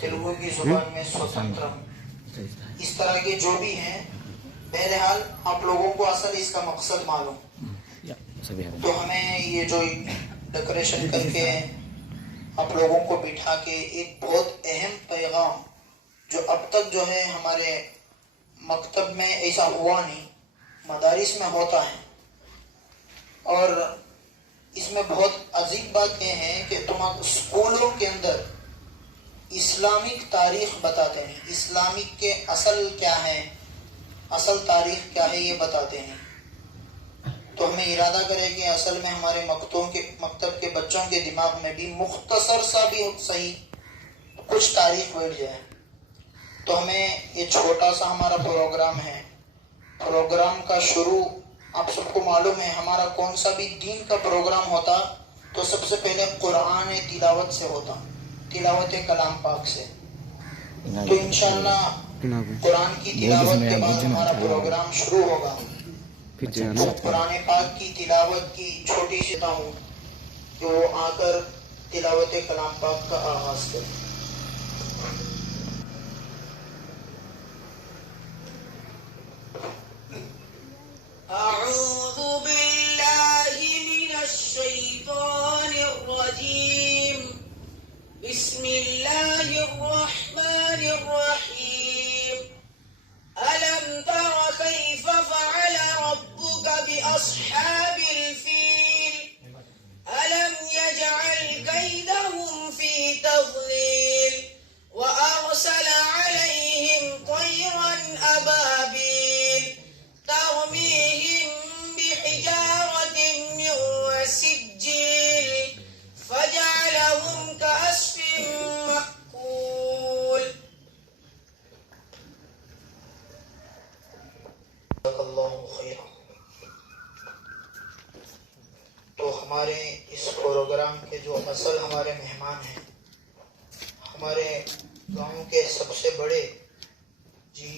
تیلگو کی زبان میں سوتنترم، اس طرح کے جو بھی ہیں. بہرحال آپ لوگوں کو اصل اس کا مقصد معلوم، تو ہمیں یہ جو ڈیکوریشن کر کے آپ لوگوں کو بٹھا کے ایک بہت اہم پیغام جو اب تک جو ہے ہمارے مکتب میں ایسا ہوا نہیں، مدارس میں ہوتا ہے. اور اس میں بہت عجیب بات یہ ہے کہ تم اسکولوں کے اندر اسلامک تاریخ بتاتے ہیں، اسلامک کے اصل کیا ہے، اصل تاریخ کیا ہے یہ بتاتے ہیں. تو ہمیں ارادہ کرے کہ اصل میں ہمارے مکتب کے بچوں کے دماغ میں بھی مختصر سا بھی صحیح کچھ تاریخ بیٹھ جائے. تو ہمیں یہ چھوٹا سا ہمارا پروگرام ہے. پروگرام کا شروع آپ سب کو معلوم ہے، ہمارا کون سا بھی دین کا پروگرام ہوتا تو سب سے پہلے قرآن تلاوت سے ہوتا، تلاوت کلام پاک سے. تو انشاءاللہ قرآن کی تلاوت کے بعد ہمارا پروگرام شروع ہوگا. قرآن پاک کی تلاوت کی چھوٹی سی ہوں کہ وہ آ کر تلاوت کلام پاک کا آغاز کریں. اعوذ باللہ من الشیطان الرجیم، بسم اللہ الرحمن الرحیم. ألم تر كيف فعل ربك بأصحاب الفيل ألم يجعل كيدهم في تضليل وأرسل عليهم طيرا أبابيل ترميهم بحجارة من سجيل فجعلهم كعصف مأكول. اللہ خیر. تو ہمارے اس پروگرام کے جو اصل ہمارے مہمان ہیں، ہمارے گاؤں کے سب سے بڑے جی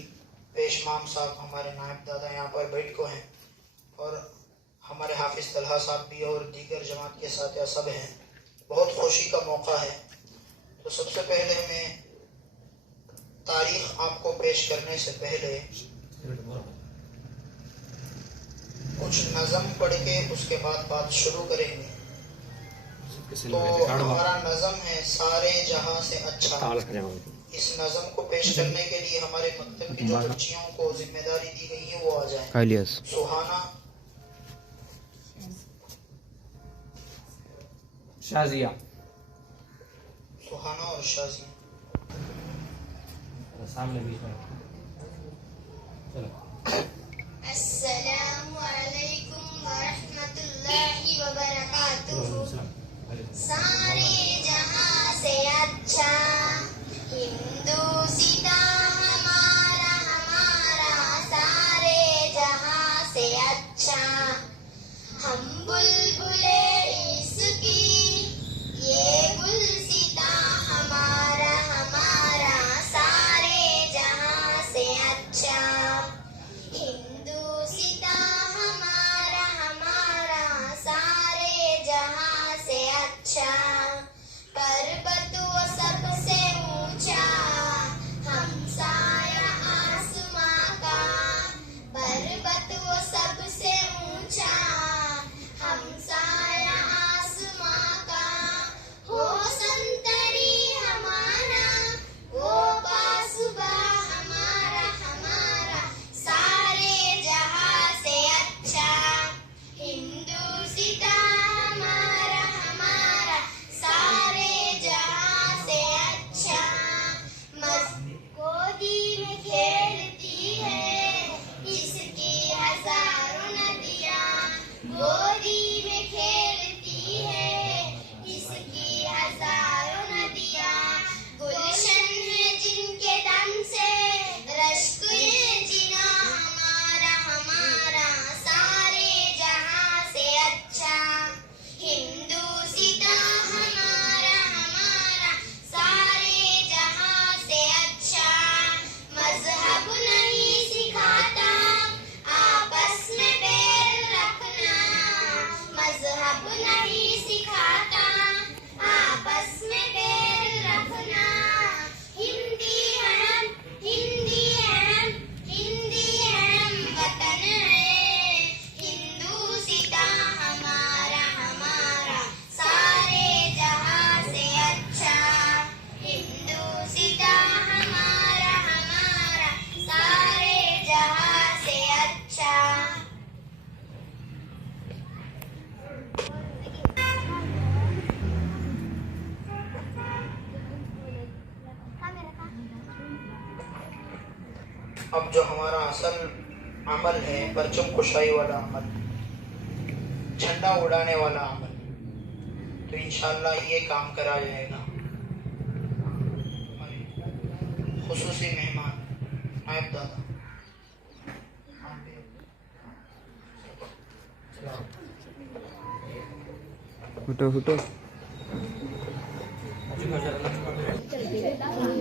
پیشمام صاحب، ہمارے نائب دادا یہاں پر بیٹھ کو ہیں، اور ہمارے حافظ طلحہ صاحب بھی اور دیگر جماعت کے ساتھ سب ہیں. بہت خوشی کا موقع ہے. تو سب سے پہلے میں تاریخ آپ کو پیش کرنے سے پہلے کچھ نظم پڑھ کے اس کے بعد بات شروع کریں گے. تو ہمارا نظم ہے سارے جہاں سے اچھا. اس نظم کو پیش کرنے کے لیے ہمارے مکتب کی جو بچیوں کو ذمہ داری دی گئی ہے وہ آ جائیں. سہانا، شازیہ، سہانا اور شازیہ. سامنے بیچ میں چلو. السلام علیکم ورحمۃ اللہ وبرکاتہ. سارے جہاں سے اچھا ہندوستاں ہمارا ہمارا، سارے جہاں سے اچھا ہم بلبلے اس کی، یہ گلستاں ہمارا ہمارا، سارے جہاں سے اچھا اب جو ہمارا اصل عمل ہے پرچم کشائی والا عمل, جھنڈا اڑانے والا عمل, تو انشاءاللہ یہ کام کرا جائے گا. خصوصی مہمان نائب دادا, اٹھو اٹھو.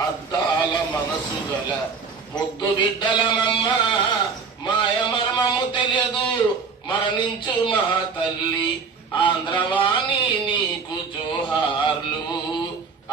అద్దాల మనసు గల ముద్దు బిడ్డలమమ్మ, మాయ మర్మము లేదు మరణించు మహాతల్లి ఆంధ్రవాణి నీకు జోహార్లు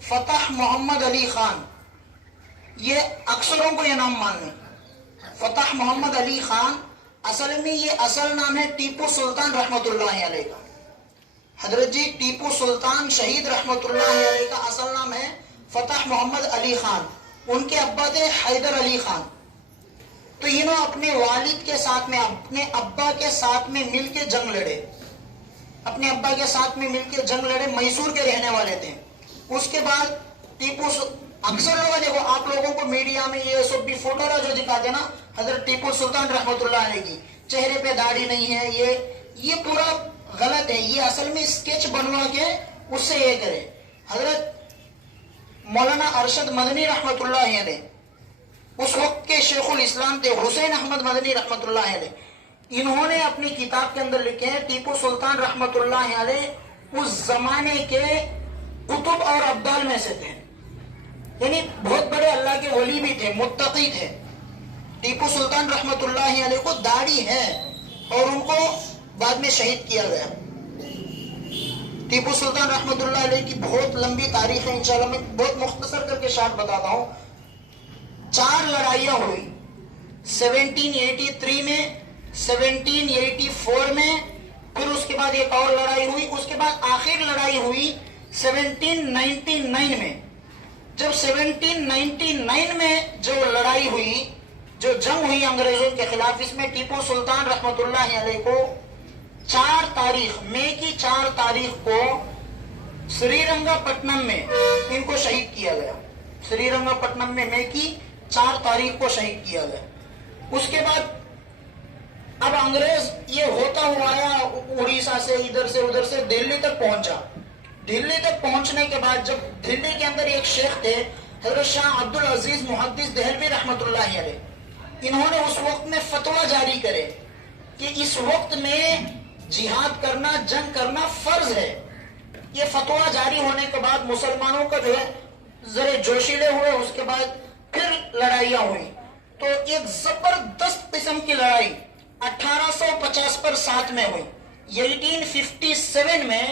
فتح محمد علی خان، یہ اکثروں کو یہ نام معلوم ہے. فتح محمد علی خان اصل میں یہ اصل نام ہے ٹیپو سلطان رحمت اللہ علیہ کا. حضرت جی ٹیپو سلطان شہید رحمت اللہ علیہ کا اصل نام ہے فتح محمد علی خان. ان کے ابا تھے حیدر علی خان. تو انہوں اپنے والد کے ساتھ میں اپنے ابا کے ساتھ میں مل کے جنگ لڑے. اپنے ابا کے ساتھ میں مل کے جنگ لڑے. میسور کے رہنے والے تھے. اس کے بعد اکثر لوگ دیکھو آپ لوگوں کو میڈیا میں یہ سب بھی فوٹو جو دکھاتے نا حضرت ٹیپو سلطان رحمت اللہ علیہ کی، چہرے پہ داڑھی نہیں ہے، یہ پورا غلط ہے. یہ اصل میں اسکیچ بنوا کے اس سے یہ کرے. حضرت مولانا ارشد مدنی رحمت اللہ علیہ اس وقت کے شیخ الاسلام تھے حسین احمد مدنی رحمت اللہ علیہ. انہوں نے اپنی کتاب کے اندر لکھے ہیں ٹیپو سلطان رحمت اللہ علیہ اس زمانے کے قطب اور ابدال میں سے تھے. یعنی بہت بڑے اللہ کے ولی بھی تھے، متقی تھے. ٹیپو سلطان رحمت اللہ علیہ کو داڑھی ہے اور ان کو بعد میں شہید کیا گیا. ٹیپو سلطان رحمت اللہ علیہ کی بہت لمبی تاریخ ہے. انشاءاللہ میں بہت مختصر کر کے شارٹ بتاتا ہوں. 4 لڑائیاں ہوئی 1783 میں، 1784 میں، پھر اس کے بعد ایک اور لڑائی ہوئی. اس کے بعد آخر لڑائی ہوئی 1799 میں. جب 1799 میں جو لڑائی ہوئی، جو جنگ ہوئی انگریزوں کے خلاف، اس میں ٹیپو سلطان رحمت اللہ علیہ کو 4 تاریخ مئی کی 4 تاریخ کو سری رنگا پٹنم میں ان کو شہید کیا گیا. سری رنگا پٹنم میں مئی کی 4 تاریخ کو شہید کیا گیا. اس کے بعد اب انگریز یہ ہوتا ہوا آیا اڑیسہ سے ادھر سے ادھر سے دہلی تک پہنچا. دہلی تک پہنچنے کے بعد جب دہلی کے اندر ایک شیخ تھے حضرت شاہ عبد العزیز محدث دہلوی رحمت اللہ علیہ، انہوں نے اس وقت میں فتویٰ جاری کرے کہ اس وقت میں جہاد کرنا، جنگ کرنا فرض ہے. یہ فتویٰ جاری ہونے کے بعد مسلمانوں کا جو ہے ذرے جوشیلے ہوئے. اس کے بعد پھر لڑائیاں ہوئی. تو ایک زبردست قسم کی لڑائی 1850 پر 7 میں ہوئی. 1857 میں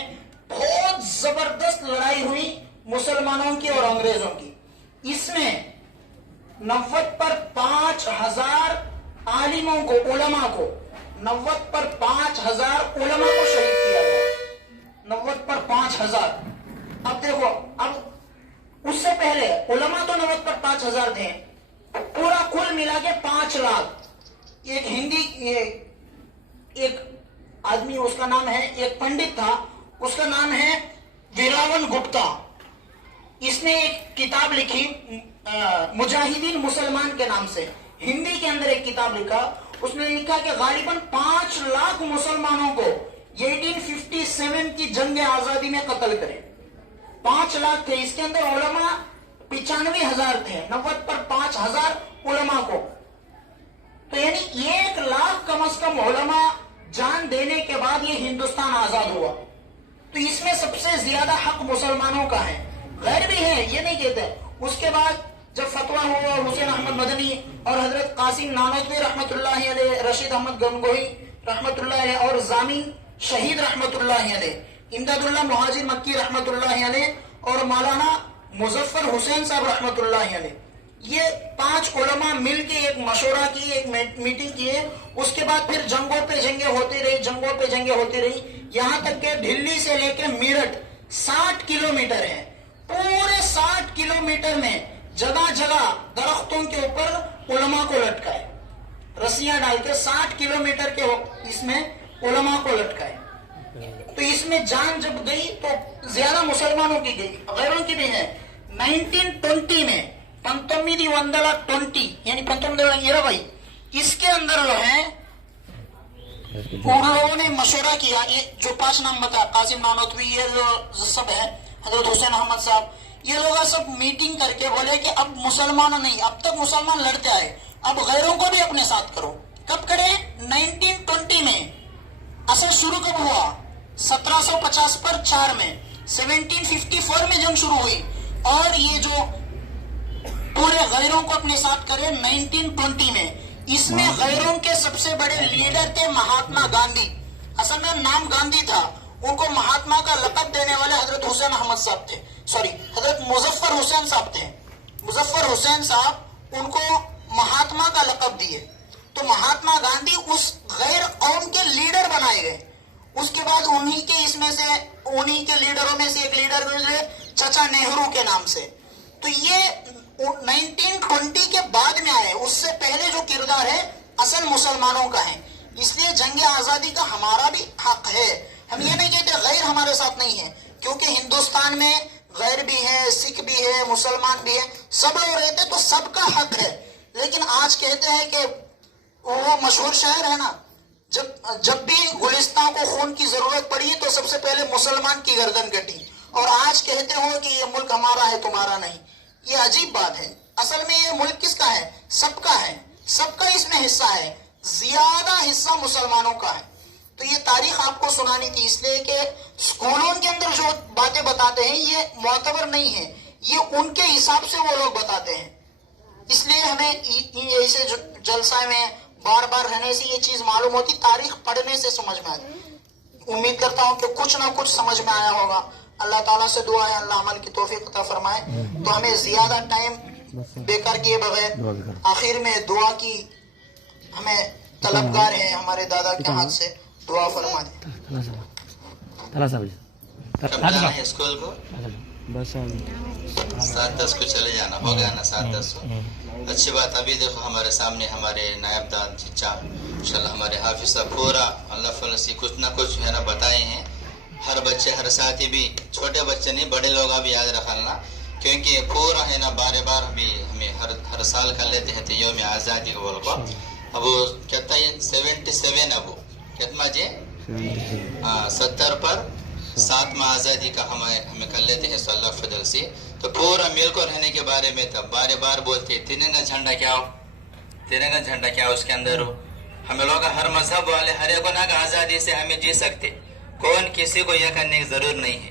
بہت زبردست لڑائی ہوئی مسلمانوں کی اور انگریزوں کی. اس میں 90 پر 5000 عالموں کو، علماء کو، 90 پر 5000 علماء کو شہید کیا گیا. 90 پر 5000. اب دیکھو، اب اس سے پہلے علماء تو 90 پر 5000 تھے، پورا کل ملا کے 5 لاکھ. ایک ہندی ایک آدمی، اس کا نام ہے، ایک پنڈت تھا، اس کا نام ہے ویراون گپتا. اس نے ایک کتاب لکھی مجاہدین مسلمان کے نام سے، ہندی کے اندر ایک کتاب لکھا. اس نے لکھا کہ غالباً 5 لاکھ مسلمانوں کو 1857 کی جنگ آزادی میں قتل کرے. 5 لاکھ تھے. اس کے اندر علماء 95,000 تھے. 90 پر 5,000 علماء کو. تو یعنی 1 لاکھ کم از کم علماء جان دینے کے بعد یہ ہندوستان آزاد ہوا. تو اس میں سب سے زیادہ حق مسلمانوں کا ہے. غیر بھی ہے، یہ نہیں کہتے. اس کے بعد جب فتویٰ ہوا حسین احمد مدنی اور حضرت قاسم نانوتوی رحمت اللہ علیہ، رشید احمد گنگوہی رحمت اللہ علیہ اور زامین شہید رحمت اللہ علیہ، امداد اللہ مہاجر مکی رحمت اللہ علیہ اور مولانا مظفر حسین صاحب رحمت اللہ علیہ، یہ 5 علماء مل کے ایک مشورہ کی، ایک میٹنگ کی ہے. اس کے بعد پھر جنگوں پہ جنگیں ہوتی رہی، جنگوں پہ جنگیں ہوتی رہی، یہاں تک کہ دہلی سے لے کے میرٹھ 60 کلومیٹر ہے. پورے 60 کلومیٹر میں جگہ جگہ درختوں کے اوپر علماء کو لٹکائے، رسیاں ڈال کے 60 کلومیٹر کے اس میں علماء کو لٹکائے. تو اس میں جان جب گئی تو زیادہ مسلمانوں کی گئی، غیروں کی بھی ہے. 1920 میں 1920 یعنی 1920 اس کے اندر جو ہے ان لوگوں نے مشورہ کیا. یہ جو 5 نام بتا، قاسم نانوتوی، یہ جو سب ہے، حضرت حسین احمد صاحب، یہ لوگ سب میٹنگ کر کے بولے کہ اب مسلمان نہیں، اب تک مسلمان لڑتے آئے، اب غیروں کو بھی اپنے ساتھ کرو. کب کرے؟ 1920 میں. اصل شروع کب ہوا؟ 1750 پر 4 میں. 1754 میں جنگ شروع ہوئی اور یہ جو پورے غیروں کو اپنے ساتھ کرے 1920 میں. اس میں غیروں کے سب سے بڑے لیڈر تھے مہاتما گاندھی. اصل میں نام گاندھی تھا، ان کو مہاتما کا لقب دینے والے حضرت حسین احمد صاحب تھے، سوری حضرت مظفر حسین صاحب تھے. مظفر حسین صاحب ان کو مہاتما کا لقب دیے. تو مہاتما گاندھی اس غیر قوم کے لیڈر بنائے گئے. اس کے بعد انہی کے لیڈروں میں سے ایک لیڈر گزرے چچا نہرو کے نام سے. تو یہ 1920 کے بعد میں آئے، اس سے پہلے جو کردار ہے اصل مسلمانوں کا ہے. اس لیے جنگ آزادی کا ہمارا بھی حق ہے. ہم یہ نہیں کہتے غیر ہمارے ساتھ نہیں ہے، کیونکہ ہندوستان میں غیر بھی ہے، سکھ بھی ہے، مسلمان بھی ہے، سب لوگ رہتے تو سب کا حق ہے. لیکن آج کہتے ہیں کہ وہ مشہور شاعر ہے نا، جب بھی گلستان کو خون کی ضرورت پڑی تو سب سے پہلے مسلمان کی گردن کٹی، اور آج کہتے ہو کہ یہ ملک ہمارا ہے تمہارا نہیں. یہ عجیب بات ہے. اصل میں یہ ملک کس کا ہے؟ سب کا ہے، سب کا اس میں حصہ ہے. زیادہ حصہ مسلمانوں کا ہے. تو یہ تاریخ آپ کو سنانی تھی، اس لیے کہ اسکولوں کے اندر جو باتیں بتاتے ہیں یہ معتبر نہیں ہے، یہ ان کے حساب سے وہ لوگ بتاتے ہیں. اس لیے ہمیں ایسے جلسہ میں بار بار رہنے سے یہ چیز معلوم ہوتی، تاریخ پڑھنے سے سمجھ میں آتی. امید کرتا ہوں کہ کچھ نہ کچھ سمجھ میں آیا ہوگا. اللہ تعالیٰ سے دعا ہے اللہ عمل کی توفیق عطا فرمائے. تو ہمیں زیادہ ٹائم بیکار کیے بغیر آخر میں دعا کی ہمیں طلبگار ہیں ہمارے دادا کے ہاتھ سے دعا فرما دیں. جانا ہے اسکول کو بس 7:10 کو چلے جانا ہوگا نا 7:10 کو. اچھی بات. ابھی دیکھو ہمارے سامنے ہمارے نائب داد چچا انشاءاللہ ہمارے حافظ صاحب پورا اللہ فضل سے کچھ نہ کچھ ہے نا بتائے ہیں. ہر بچے ہر ساتھی بھی، چھوٹے بچے نہیں بڑے لوگ بھی یاد رکھنا، کیونکہ پورا ہے نا بار بار بھی ہمیں ہر سال کر لیتے ہیں تو یوم آزادی کو بول کو. اب وہ کہتا ہے 77 اب کتنا جی 70 پر 7واں آزادی کا ہمیں کر لیتے ہیں صلی اللہ فضل سے. تو پورا مل کو رہنے کے بارے میں تب بار بار بولتے ترنگا جھنڈا کیا ہو، ترنگا جھنڈا کیا اس کے اندر ہو. ہمیں لوگ ہر مذہب والے ہر ایک نہ آزادی سے ہمیں جی سکتے، کون کسی کو یہ کرنے کی ضرورت نہیں ہے.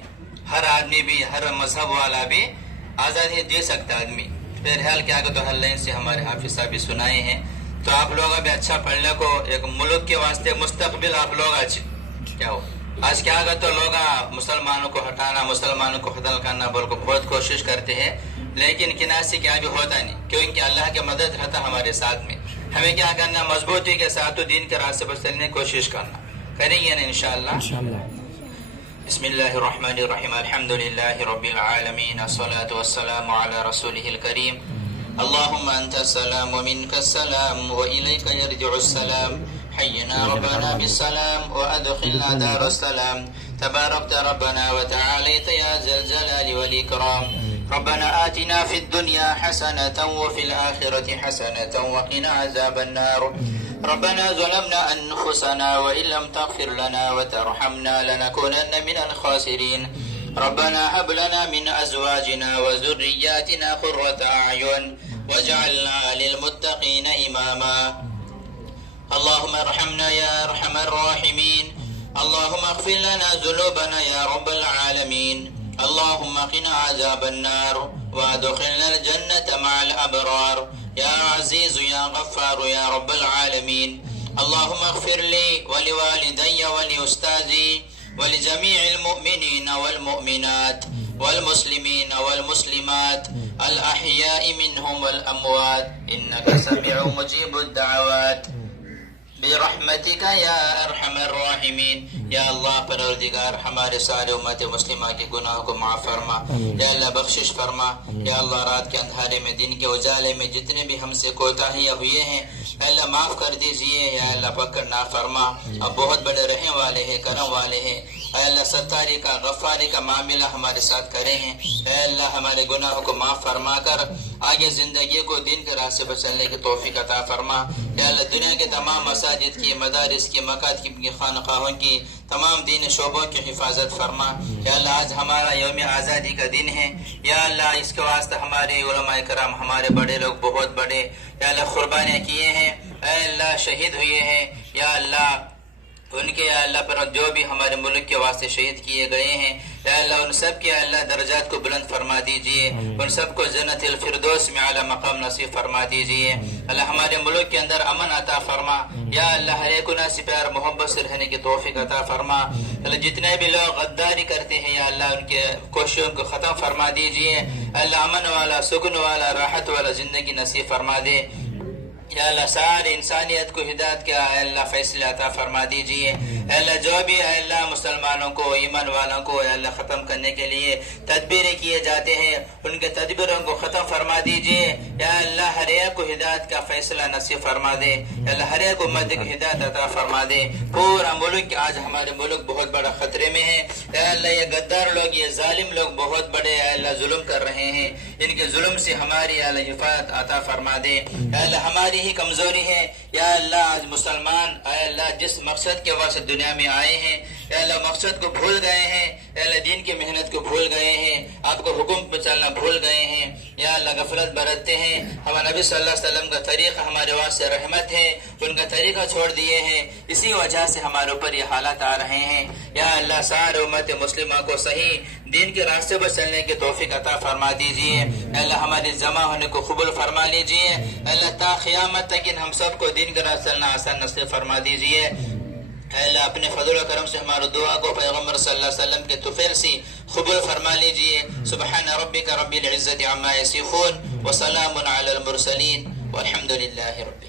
ہر آدمی بھی ہر مذہب والا بھی آزادی جی سکتا آدمی. پھر حال کیا کہ تو حل سے ہمارے حافظ صاحب بھی سنائے ہیں. تو آپ لوگ ابھی اچھا پڑھنے کو ایک ملک کے واسطے مستقبل آپ لوگ اچھے کیا ہو. آج کیا اگر تو لوگ مسلمانوں کو ہٹانا، مسلمانوں کو قتل کرنا بول کو بہت کوشش کرتے ہیں، لیکن کناسی کیا بھی ہوتا نہیں، کیونکہ اللہ کی مدد رہتا ہمارے ساتھ میں. ہمیں کیا کرنا، مضبوطی کے ساتھ دین کے راستے پر چلنے کی کوشش کرنا. کریں گے نا انشاءاللہ. بسم اللہ الرحمن الرحیم. الحمد للہ رب العالمین، الصلاة والسلام علی رسولہ الکریم. اللهم انت السلام ومنك السلام واليك يرجع السلام. حينا ربنا بالسلام وادخلنا دار السلام. تباركت ربنا وتعاليت يا ذا الجلال والاكرام. ربنا آتنا في الدنيا حسنة وفي الآخرة حسنة وقنا عذاب النار. ربنا ظلمنا أنفسنا وإن لم تغفر لنا وترحمنا لنكونن من الخاسرين. ربنا هب لنا من أزواجنا وذرياتنا قرة أعين واجعلنا للمتقين إماما. اللهم ارحمنا يا أرحم الراحمين. اللهم اغفر لنا ذنوبنا يا رب العالمين. اللهم قنا عذاب النار وادخلنا الجنة مع الأبرار يا عزيز يا غفار يا رب العالمين. اللهم اغفر لي ولوالدي ولأستاذي ولجميع المؤمنين والمؤمنات والمسلمين والمسلمات الأحياء منهم والأموات إنك سميع مجيب الدعوات برحمتك يا ارحم الراحمین. یا اللہ پروردگار ہمارے سارے امت مسلمہ کے گناہوں کو معاف فرما. یا اللہ بخشش فرما. یا اللہ رات کے اندھارے میں دن کے اجالے میں جتنے بھی ہم سے کوتاہیاں ہوئے ہیں اللہ معاف کر دیجئے. یا اللہ پکڑ نہ فرما. اب بہت بڑے رحم والے ہیں، کرم والے ہیں. اے اللہ ستاری کا غفاری کا معاملہ ہمارے ساتھ کرے ہیں. اے اللہ ہمارے گناہوں کو معاف فرما کر آگے زندگی کو دین کے راستے پر چلنے کی توفیق عطا فرما. یا اللہ دنیا کے تمام مساجد کی، مدارس کی، مکاتب کی، خانقاہوں کی، تمام دین شعبوں کی حفاظت فرما. یا اللہ آج ہمارا یوم آزادی کا دن ہے. یا اللہ اس کے واسطے ہمارے علماء کرام، ہمارے بڑے لوگ بہت بڑے یا اللہ قربانیاں کیے ہیں. اے اللہ شہید ہوئے ہیں. یا اللہ ان کے یا اللہ پر جو بھی ہمارے ملک کے واسطے شہید کیے گئے ہیں یا اللہ ان سب کے اللہ درجات کو بلند فرما دیجئے. ان سب کو جنت الفردوس میں اعلیٰ مقام نصیب فرما دیجئے. اللہ ہمارے ملک کے اندر امن عطا فرما. یا اللہ ہر ایک سے پیار محبت سے رہنے کی توفیق عطا فرما. اللہ جتنے بھی لوگ غداری کرتے ہیں یا اللہ اللہ ان کے کوششوں کو ختم فرما دیجئے. اللہ امن والا، سکون والا، راحت والا زندگی نصیب فرما دے. یا اللہ سارے انسانیت کو ہدایت کا اے اللہ فیصلہ عطا فرما دیجئے. اے اللہ جو بھی اے اللہ مسلمانوں کو، ایمان والوں کو اے اللہ ختم کرنے کے لیے تدبیریں کیے جاتے ہیں، ان کے تدبیروں کو ختم فرما دیجئے. یا اللہ ہر ایک کو ہدایت کا فیصلہ نصیب فرما دے. یا اللہ ہر ایک امت کو ہدایت عطا فرما دے. پورا ملک، آج ہمارے ملک بہت بڑا خطرے میں ہے. یا اللہ یہ غدار لوگ، یہ ظالم لوگ بہت بڑے اے اللہ ظلم کر رہے ہیں. ان کے ظلم سے ہماری اے اللہ حفاظت عطا فرما دے. یا اللہ ہماری ہی کمزوری ہے. یا اللہ آج مسلمان اے اللہ جس مقصد کے واسطے دنیا میں آئے ہیں، یا اللہ مقصد کو بھول گئے ہیں. یا اللہ دین کی محنت کو بھول گئے ہیں، آپ کو حکم پہ چلنا بھول گئے ہیں. یا اللہ غفلت برتتے ہیں. ہمارے نبی صلی اللہ علیہ وسلم کا طریقہ ہمارے واسطے رحمت ہے، ان کا طریقہ چھوڑ دیے ہیں. اسی وجہ سے ہمارے اوپر یہ حالات آ رہے ہیں. یا اللہ سارے امت مسلمہ کو صحیح دین کے راستے پر چلنے کی توفیق عطا فرما دیجئے. اللہ ہمارے جمع ہونے کو قبول فرما لیجئے. اللہ تا قیامت تک ہم سب کو دین کے راستے چلنا آسان نصیب فرما دیجئے. اے اللہ اپنے فضل و کرم سے ہمارے دعا کو پیغمبر صلی اللہ علیہ وسلم کے طفیل سے قبول فرما لیجئے. سبحان ربک رب العزت عما یصفون وسلام علی المرسلین والحمد للہ رب